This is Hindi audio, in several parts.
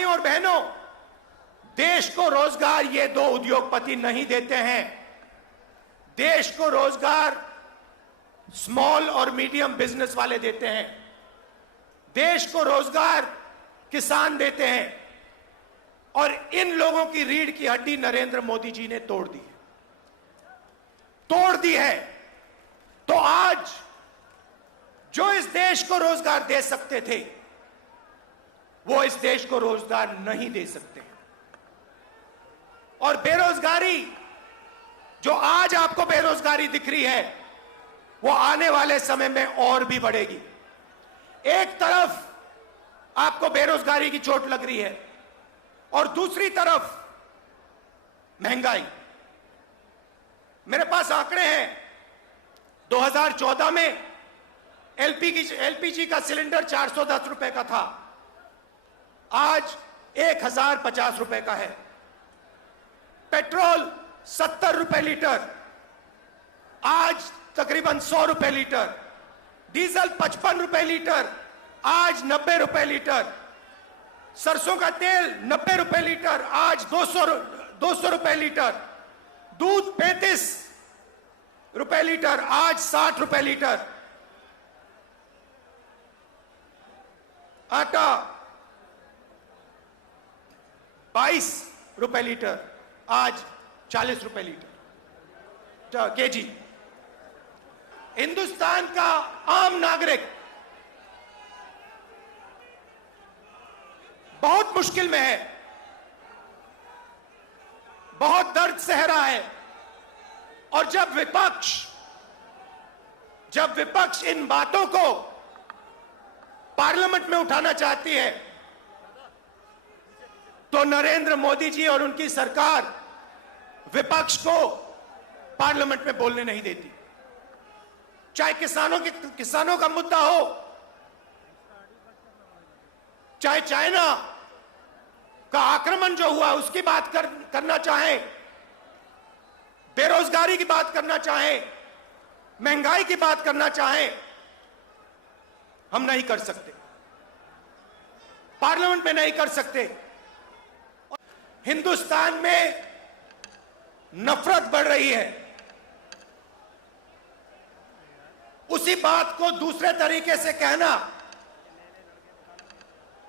भाइयों और बहनों, देश को रोजगार ये दो उद्योगपति नहीं देते हैं। देश को रोजगार स्मॉल और मीडियम बिजनेस वाले देते हैं। देश को रोजगार किसान देते हैं। और इन लोगों की रीढ़ की हड्डी नरेंद्र मोदी जी ने तोड़ दी है, तोड़ दी है। तो आज जो इस देश को रोजगार दे सकते थे, वो इस देश को रोजगार नहीं दे सकते। और बेरोजगारी, जो आज आपको बेरोजगारी दिख रही है, वो आने वाले समय में और भी बढ़ेगी। एक तरफ आपको बेरोजगारी की चोट लग रही है और दूसरी तरफ महंगाई। मेरे पास आंकड़े हैं। 2014 में एलपीजी का सिलेंडर 410 रुपए का था, आज 1050 रुपए का है। पेट्रोल 70 रुपए लीटर, आज तकरीबन 100 रुपए लीटर। डीजल 55 रुपए लीटर, आज 90 रुपए लीटर। सरसों का तेल 90 रुपए लीटर, आज 200 रुपए लीटर। दूध 35 रुपए लीटर, आज 60 रुपए लीटर। आटा 22 रुपए लीटर, आज 40 रुपए लीटर केजी। हिंदुस्तान का आम नागरिक बहुत मुश्किल में है, बहुत दर्द सह रहा है। और जब विपक्ष इन बातों को पार्लियामेंट में उठाना चाहती है, तो नरेंद्र मोदी जी और उनकी सरकार विपक्ष को पार्लियामेंट में बोलने नहीं देती। चाहे किसानों का मुद्दा हो, चाहे चाइना का आक्रमण जो हुआ उसकी बात करना चाहे, बेरोजगारी की बात करना चाहे, महंगाई की बात करना चाहे, हम नहीं कर सकते, पार्लियामेंट में नहीं कर सकते। हिंदुस्तान में नफरत बढ़ रही है। उसी बात को दूसरे तरीके से कहना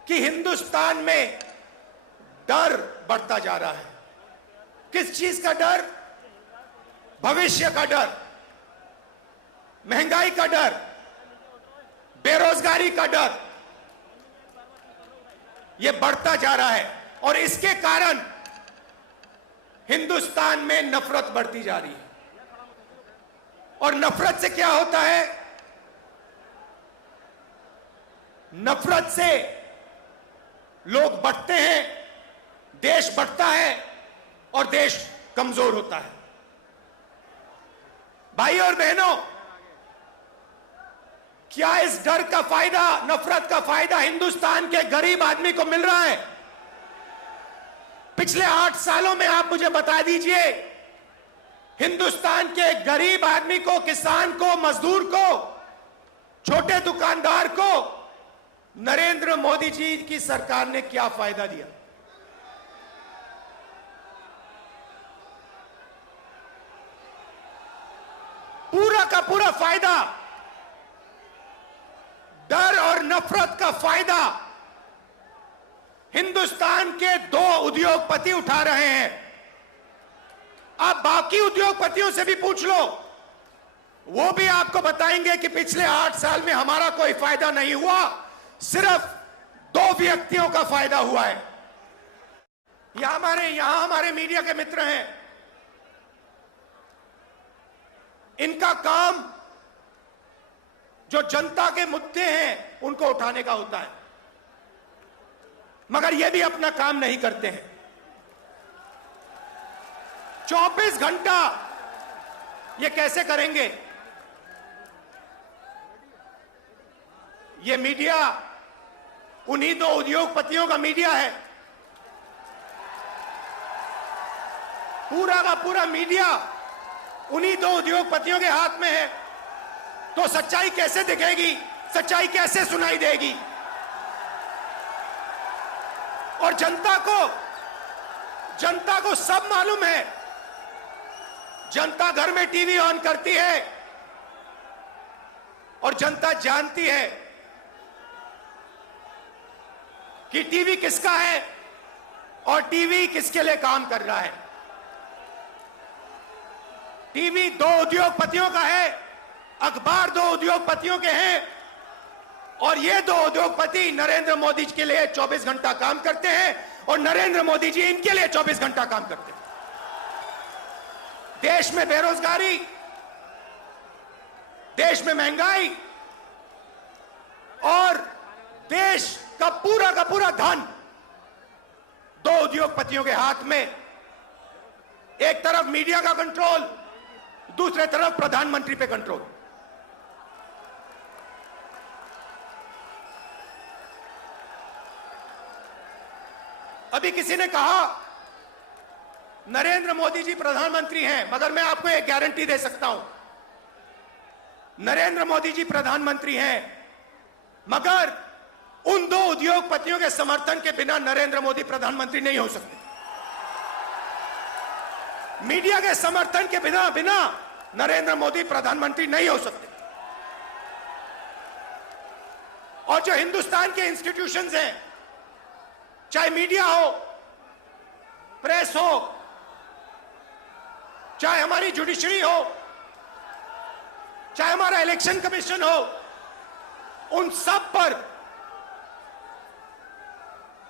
कि हिंदुस्तान में डर बढ़ता जा रहा है। किस चीज का डर? भविष्य का डर, महंगाई का डर, बेरोजगारी का डर, यह बढ़ता जा रहा है। और इसके कारण हिंदुस्तान में नफरत बढ़ती जा रही है। और नफरत से क्या होता है? नफरत से लोग बढ़ते हैं, देश बढ़ता है और देश कमजोर होता है। भाई और बहनों, क्या इस डर का फायदा, नफरत का फायदा हिंदुस्तान के गरीब आदमी को मिल रहा है? पिछले 8 सालों में आप मुझे बता दीजिए, हिंदुस्तान के गरीब आदमी को, किसान को, मजदूर को, छोटे दुकानदार को नरेंद्र मोदी जी की सरकार ने क्या फायदा दिया? पूरा का पूरा फायदा, डर और नफरत का फायदा हिंदुस्तान के 2 उद्योगपति उठा रहे हैं। आप बाकी उद्योगपतियों से भी पूछ लो, वो भी आपको बताएंगे कि पिछले 8 साल में हमारा कोई फायदा नहीं हुआ, सिर्फ 2 व्यक्तियों का फायदा हुआ है। यहां हमारे मीडिया के मित्र हैं। इनका काम जो जनता के मुद्दे हैं उनको उठाने का होता है, मगर ये भी अपना काम नहीं करते हैं। 24 घंटा ये कैसे करेंगे? ये मीडिया उन्हीं 2 उद्योगपतियों का मीडिया है। पूरा का पूरा मीडिया उन्हीं 2 उद्योगपतियों के हाथ में है। तो सच्चाई कैसे दिखेगी? सच्चाई कैसे सुनाई देगी? और जनता को सब मालूम है। जनता घर में टीवी ऑन करती है और जनता जानती है कि टीवी किसका है और टीवी किसके लिए काम कर रहा है। टीवी दो उद्योगपतियों का है, अखबार दो उद्योगपतियों के हैं और ये दो उद्योगपति नरेंद्र मोदी जी के लिए 24 घंटा काम करते हैं और नरेंद्र मोदी जी इनके लिए 24 घंटा काम करते हैं। देश में बेरोजगारी, देश में महंगाई और देश का पूरा धन दो उद्योगपतियों के हाथ में। एक तरफ मीडिया का कंट्रोल, दूसरे तरफ प्रधानमंत्री पे कंट्रोल। अभी किसी ने कहा नरेंद्र मोदी जी प्रधानमंत्री हैं, मगर मैं आपको एक गारंटी दे सकता हूं, नरेंद्र मोदी जी प्रधानमंत्री हैं, मगर उन दो उद्योगपतियों के समर्थन के बिना नरेंद्र मोदी प्रधानमंत्री नहीं हो सकते। मीडिया के समर्थन के बिना नरेंद्र मोदी प्रधानमंत्री नहीं हो सकते। और जो हिंदुस्तान के इंस्टीट्यूशंस हैं, चाहे मीडिया हो, प्रेस हो, चाहे हमारी जुडिशरी हो, चाहे हमारा इलेक्शन कमीशन हो, उन सब पर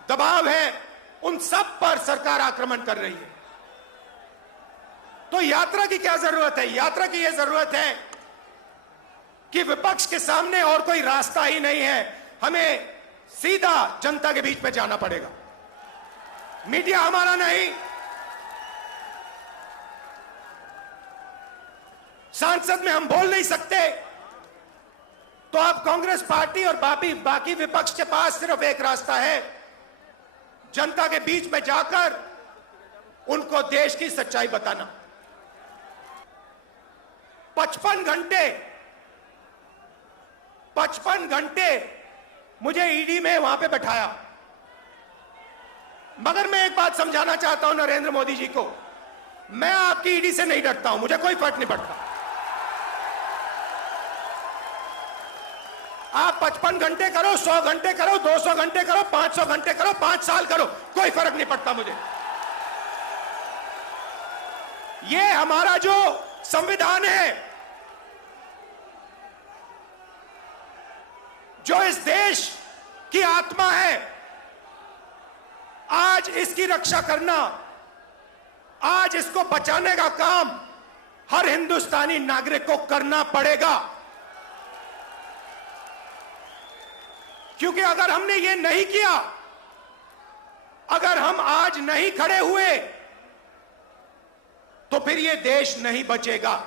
दबाव है, उन सब पर सरकार आक्रमण कर रही है। तो यात्रा की क्या जरूरत है? यात्रा की यह जरूरत है कि विपक्ष के सामने और कोई रास्ता ही नहीं है, हमें सीधा जनता के बीच में जाना पड़ेगा। मीडिया हमारा नहीं, सांसद में हम बोल नहीं सकते, तो अब कांग्रेस पार्टी और बाकी विपक्ष के पास सिर्फ एक रास्ता है, जनता के बीच में जाकर उनको देश की सच्चाई बताना। 55 घंटे मुझे ईडी में वहां पे बैठाया, मगर मैं एक बात समझाना चाहता हूं नरेंद्र मोदी जी को, मैं आपकी ईडी से नहीं डरता हूं, मुझे कोई फर्क नहीं पड़ता। आप 55 घंटे करो, 100 घंटे करो, 200 घंटे करो, 500 घंटे करो, 5 साल करो, कोई फर्क नहीं पड़ता मुझे। ये हमारा जो संविधान है, जो इस देश की आत्मा है, आज इसकी रक्षा करना, आज इसको बचाने का काम हर हिंदुस्तानी नागरिक को करना पड़ेगा। क्योंकि अगर हमने ये नहीं किया, अगर हम आज नहीं खड़े हुए, तो फिर ये देश नहीं बचेगा।